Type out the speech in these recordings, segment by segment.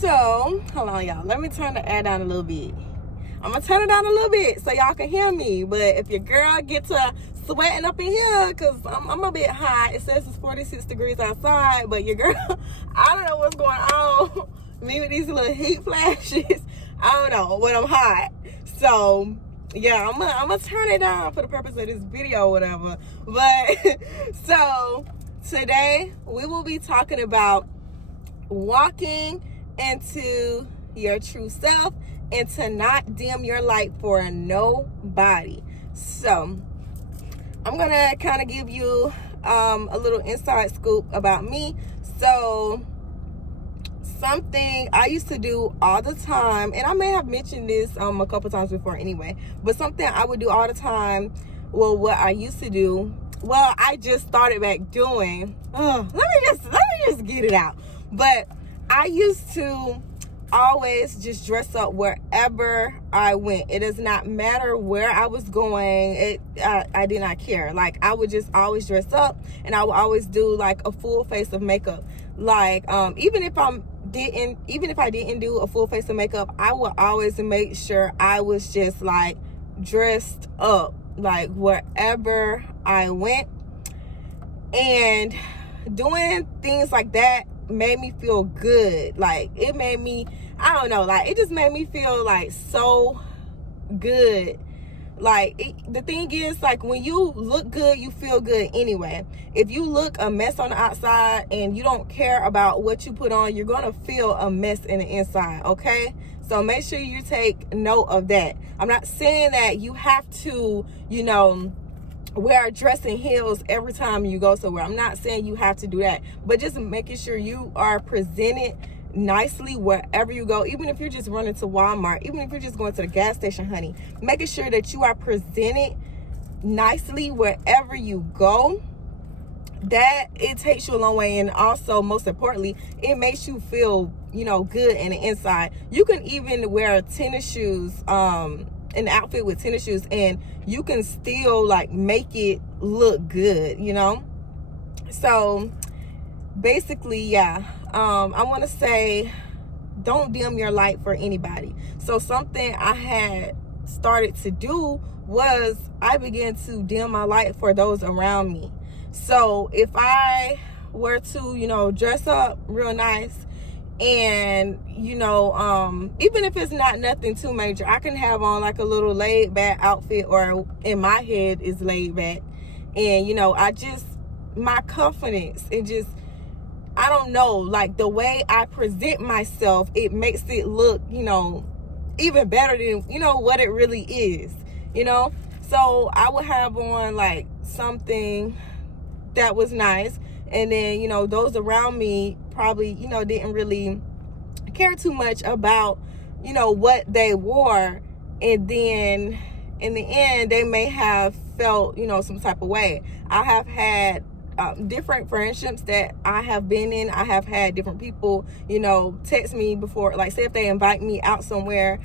So, hold on, y'all. Let me turn the air down a little bit. I'm going to turn it down a little bit so y'all can hear me. But if your girl gets to sweating up in here, because I'm a bit hot. It says it's 46 degrees outside, but your girl, I don't know what's going on. Me with these little heat flashes. I don't know, but I'm hot. So, yeah, I'm gonna turn it down for the purpose of this video or whatever. But, so, today we will be talking about walking into your true self and to not dim your light for nobody. So I'm gonna kind of give you a little inside scoop about me. So something I used to do all the time, and I may have mentioned this a couple times before anyway, but something I would do all the time, well, what I used to do, well, I just started back doing, let me just get it out. But I used to always just dress up wherever I went. It does not matter where I was going. I did not care. Like, I would just always dress up, and I would always do like a full face of makeup. Like, even if I didn't do a full face of makeup, I would always make sure I was just like dressed up, like wherever I went. And doing things like that made me feel good. Like, it made me, I don't know, like, it just made me feel like so good. Like, the thing is, like, when you look good, you feel good anyway. If you look a mess on the outside and you don't care about what you put on, you're gonna feel a mess in the inside, okay? So make sure you take note of that. I'm not saying that you have to, you know, wear dressing heels every time you go somewhere. I'm not saying you have to do that, but just making sure you are presented nicely wherever you go. Even if you're just running to Walmart, even if you're just going to the gas station, honey, making sure that you are presented nicely wherever you go, that it takes you a long way. And also, most importantly, it makes you feel, you know, good in the inside. You can even wear tennis shoes, an outfit with tennis shoes, and you can still like make it look good, you know? So basically, yeah, I want to say, don't dim your light for anybody. So something I had started to do was I began to dim my light for those around me. So if I were to, you know, dress up real nice, and, you know, even if it's not nothing too major, I can have on like a little laid back outfit, or in my head is laid back. And, you know, my confidence, it just, I don't know, like the way I present myself, it makes it look, you know, even better than, you know, what it really is, you know? So I would have on like something that was nice. And then, you know, those around me probably, you know, didn't really care too much about, you know, what they wore. And then in the end, they may have felt, you know, some type of way. I have had different friendships that I have been in. I have had different people, you know, text me before, like say if they invite me out somewhere,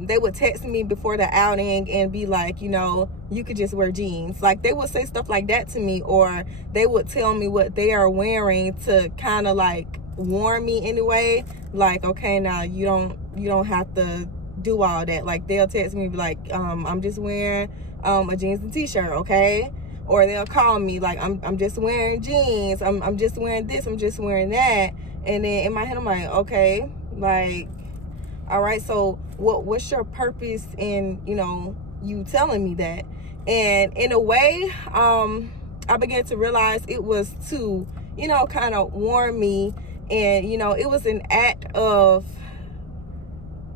they would text me before the outing and be like, you know, you could just wear jeans. Like, they would say stuff like that to me, or they would tell me what they are wearing to kind of like warn me anyway. Like, okay, now you don't have to do all that. Like, they'll text me, be like, I'm just wearing a jeans and t-shirt, okay? Or they'll call me like, I'm just wearing jeans, I'm just wearing this, I'm just wearing that. And then in my head, I'm like, okay, like, all right, so what's your purpose in, you know, you telling me that? And in a way, I began to realize it was to, you know, kind of warn me. And, you know, it was an act of,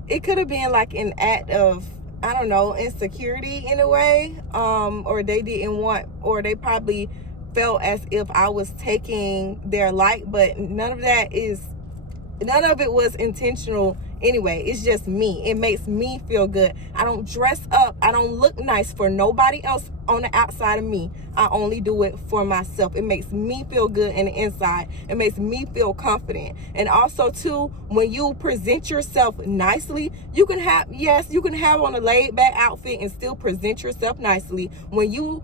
it could have been like an act of, I don't know, insecurity in a way, or they didn't want, or they probably felt as if I was taking their light, but none of it was intentional anyway. It's just me. It makes me feel good. I don't dress up, I don't look nice for nobody else on the outside of me. I only do it for myself. It makes me feel good in the inside. It makes me feel confident. And also too, when you present yourself nicely, you can have on a laid back outfit and still present yourself nicely. When you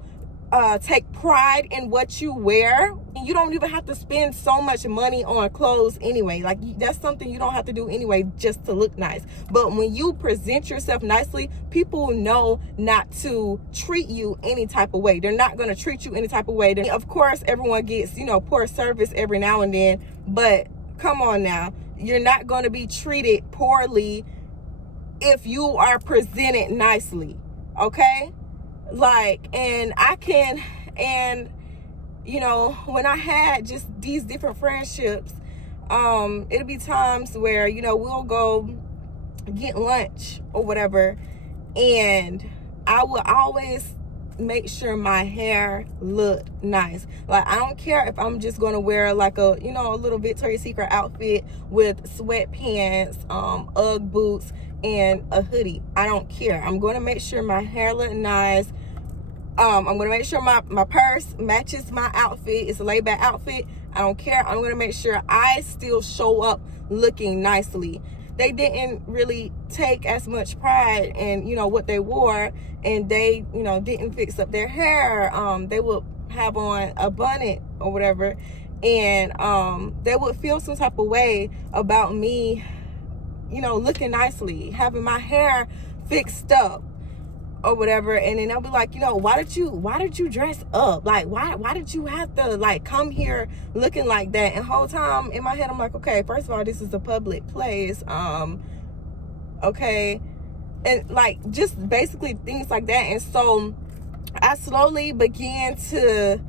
take pride in what you wear, you don't even have to spend so much money on clothes anyway. Like, that's something you don't have to do anyway just to look nice. But when you present yourself nicely, people know not to treat you any type of way. They're not going to treat you any type of way. Of course, everyone gets, poor service every now and then, but come on now. You're not going to be treated poorly if you are presented nicely, okay? Like, and when I had just these different friendships, it'll be times where, we'll go get lunch or whatever, and I will always make sure my hair looked nice. Like, I don't care if I'm just gonna wear like a little Victoria's Secret outfit with sweatpants, Ugg boots, and a hoodie. I don't care. I'm gonna make sure my hair look nice. I'm gonna make sure my purse matches my outfit. It's a laid back outfit. I don't care. I'm gonna make sure I still show up looking nicely. They didn't really take as much pride in, what they wore, and they, didn't fix up their hair. They would have on a bonnet or whatever, and they would feel some type of way about me, looking nicely, having my hair fixed up or whatever. And then they'll be like, why did you dress up? Like, why did you have to like come here looking like that? And the whole time in my head, I'm like, okay, first of all, this is a public place. Okay. And like, just basically things like that. And so I slowly began to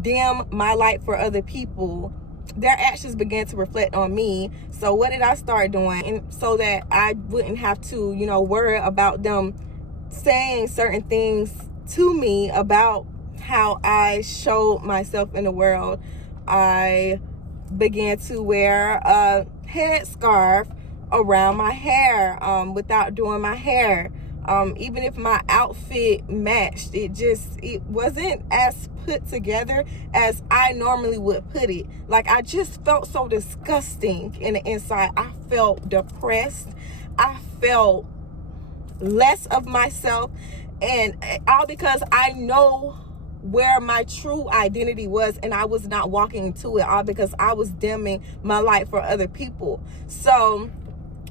dim my light for other people. Their actions began to reflect on me. So what did I start doing? And so that I wouldn't have to, worry about them saying certain things to me about how I showed myself in the world, I began to wear a headscarf around my hair without doing my hair. Even if my outfit matched, it wasn't as put together as I normally would put it. Like, I just felt so disgusting in the inside. I felt depressed. I felt less of myself, and all because I know where my true identity was, and I was not walking into it, all because I was dimming my light for other people. So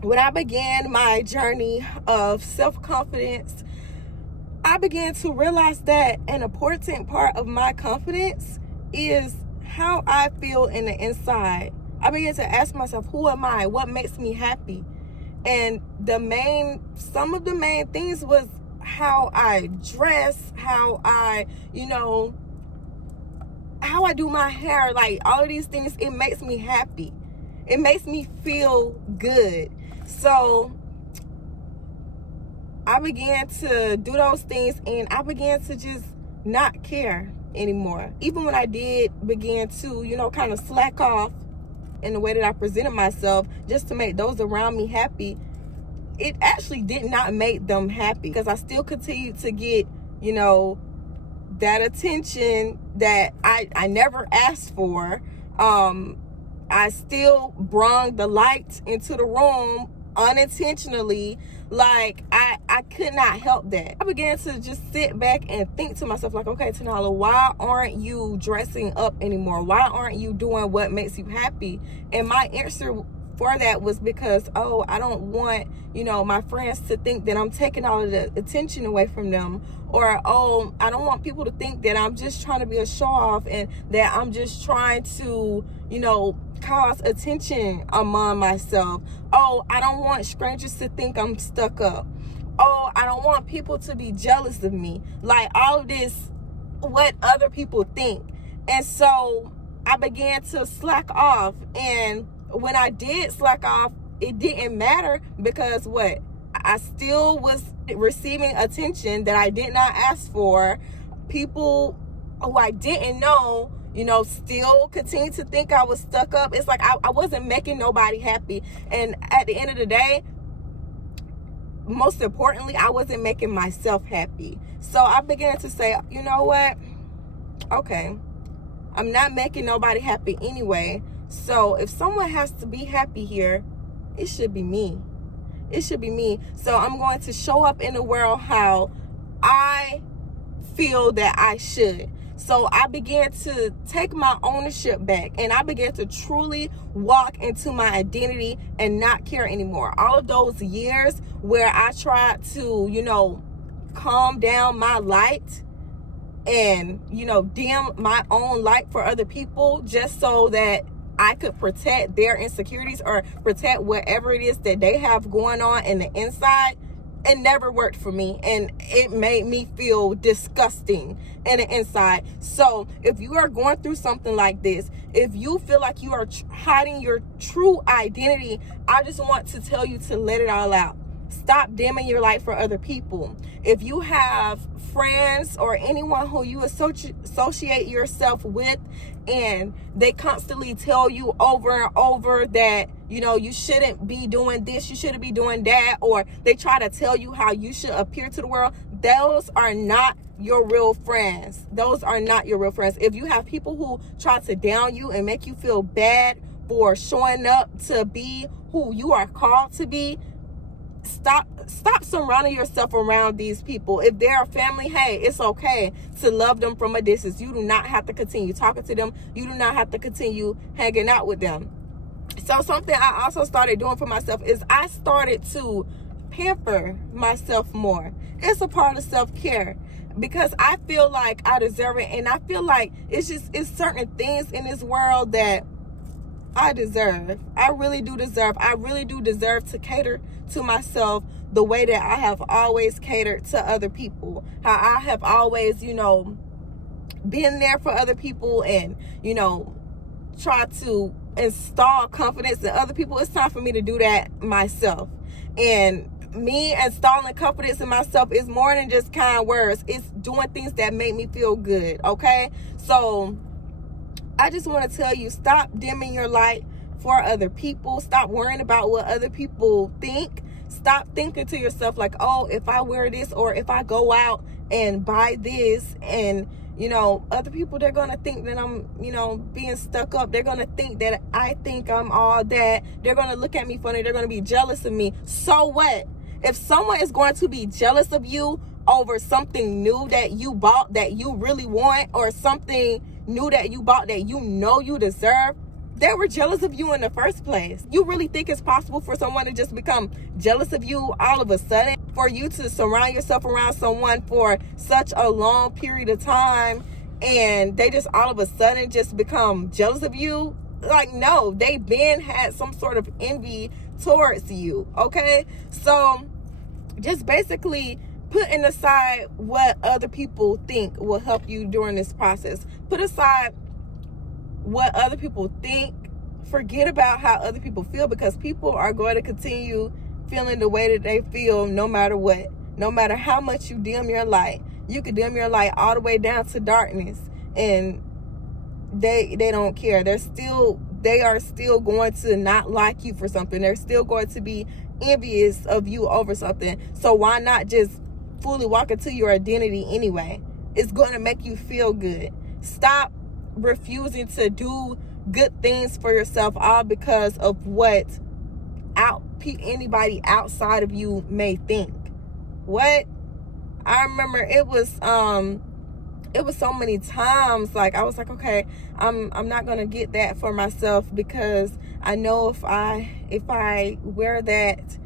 when I began my journey of self-confidence, I began to realize that an important part of my confidence is how I feel in the inside. I began to ask myself, who am I? What makes me happy? And some of the main things was how I dress, how I do my hair. Like, all of these things, it makes me happy. It makes me feel good. So I began to do those things, and I began to just not care anymore. Even when I did begin to, kind of slack off in the way that I presented myself just to make those around me happy, it actually did not make them happy, because I still continued to get, that attention that I never asked for. I still brought the light into the room unintentionally. Like, I could not help that. I began to just sit back and think to myself, like, okay, Tanala, why aren't you dressing up anymore? Why aren't you doing what makes you happy? And my answer for that was because, I don't want, my friends to think that I'm taking all of the attention away from them. Or, I don't want people to think that I'm just trying to be a show off, and that I'm just trying to, cause attention among myself. I don't want strangers to think I'm stuck up. I don't want people to be jealous of me. Like, all of this, what other people think. And so I began to slack off. And when I did slack off, it didn't matter, because I still was receiving attention that I did not ask for. People who I didn't know, still continue to think I was stuck up. It's like I wasn't making nobody happy. And at the end of the day, most importantly, I wasn't making myself happy. So I began to say, you know what? Okay, I'm not making nobody happy anyway. So if someone has to be happy here, it should be me. It should be me. So I'm going to show up in the world how I feel that I should. So I began to take my ownership back, and I began to truly walk into my identity and not care anymore. All of those years where I tried to, calm down my light and, dim my own light for other people just so that I could protect their insecurities or protect whatever it is that they have going on in the inside, it never worked for me, and it made me feel disgusting in the inside. So if you are going through something like this, if you feel like you are hiding your true identity, I just want to tell you to let it all out. Stop dimming your light for other people. If you have friends or anyone who you associate yourself with, and they constantly tell you over and over that, you shouldn't be doing this, you shouldn't be doing that, or they try to tell you how you should appear to the world, those are not your real friends. Those are not your real friends. If you have people who try to down you and make you feel bad for showing up to be who you are called to be, stop surrounding yourself around these people. If they're a family, hey, it's okay to love them from a distance. You do not have to continue talking to them. You do not have to continue hanging out with them. So something I also started doing for myself is I started to pamper myself more. It's a part of self-care, because I feel like I deserve it, and I feel like it's certain things in this world that I deserve. I really do deserve. I really do deserve to cater to myself the way that I have always catered to other people. How I have always, been there for other people and, try to install confidence in other people. It's time for me to do that myself. And me installing confidence in myself is more than just kind words. It's doing things that make me feel good, okay? So I just want to tell you, stop dimming your light for other people. Stop worrying about what other people think. Stop thinking to yourself like, oh, if I wear this, or if I go out and buy this, and other people, they're going to think that I'm, being stuck up. They're going to think that I think I'm all that. They're going to look at me funny. They're going to be jealous of me. So what? If someone is going to be jealous of you over something new that you bought that you really want, or something new that you bought that you deserve, they were jealous of you in the first place. You really think it's possible for someone to just become jealous of you all of a sudden? For you to surround yourself around someone for such a long period of time, and they just all of a sudden just become jealous of you? Like, no, they been had some sort of envy towards you, okay? So just basically putting aside what other people think will help you during this process. Put aside what other people think. Forget about how other people feel, because people are going to continue feeling the way that they feel no matter what. No matter how much you dim your light. You could dim your light all the way down to darkness, and they don't care. They are still going to not like you for something. They're still going to be envious of you over something. So why not just fully walk into your identity anyway? It's going to make you feel good. Stop refusing to do good things for yourself all because of what anybody outside of you may think. What? I remember it was so many times like I was like, okay, I'm not gonna get that for myself, because I know if I wear that,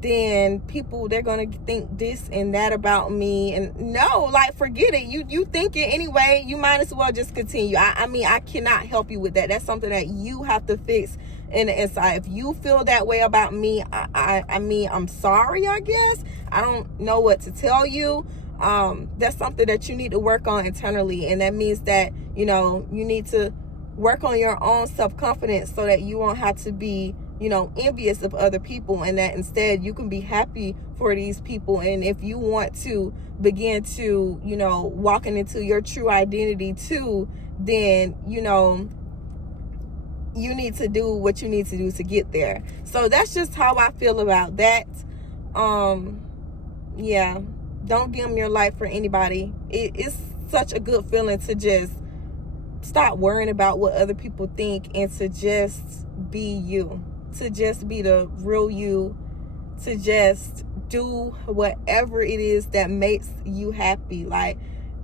then people, they're gonna think this and that about me. And no, like, forget it. You think it anyway, you might as well just continue. I mean, I cannot help you with that. That's something that you have to fix in the inside. If you feel that way about me, I mean, I'm sorry, I guess. I don't know what to tell you. That's something that you need to work on internally, and that means that you need to work on your own self-confidence so that you won't have to be envious of other people, and that instead you can be happy for these people. And if you want to begin to walking into your true identity too, then you need to do what you need to do to get there. So that's just how I feel about that. Yeah, don't dim your light for anybody. It's such a good feeling to just stop worrying about what other people think, and to just be you, to just be the real you, to just do whatever it is that makes you happy. Like,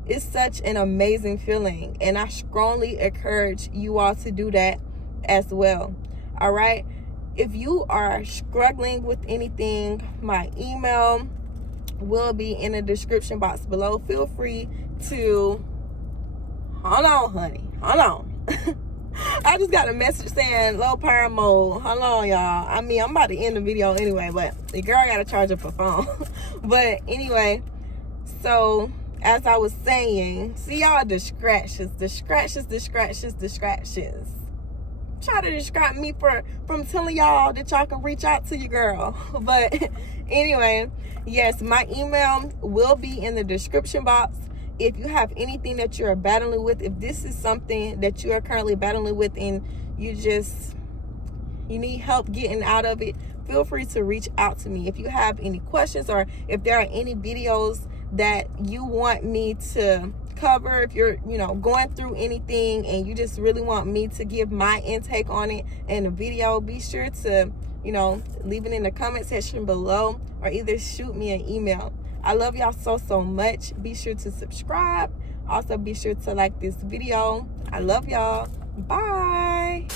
It's such an amazing feeling, and I strongly encourage you all to do that as well. All right, if you are struggling with anything, my email will be in the description box below. Feel free to hold on, honey, hold on. I just got a message saying low power mode. Hold on, y'all. I mean, I'm about to end the video anyway, but the girl gotta charge up her phone. But anyway, so as I was saying, see y'all, distractions. Try to distract me from telling y'all that y'all can reach out to your girl. But anyway, yes, my email will be in the description box. If you have anything that you're battling with, if this is something that you are currently battling with and you need help getting out of it, feel free to reach out to me. If you have any questions, or if there are any videos that you want me to cover, if you're going through anything and you just really want me to give my intake on it in a video, be sure to leave it in the comment section below, or either shoot me an email. I love y'all so much. Be sure to subscribe. Also be sure to like this video. I love y'all. Bye.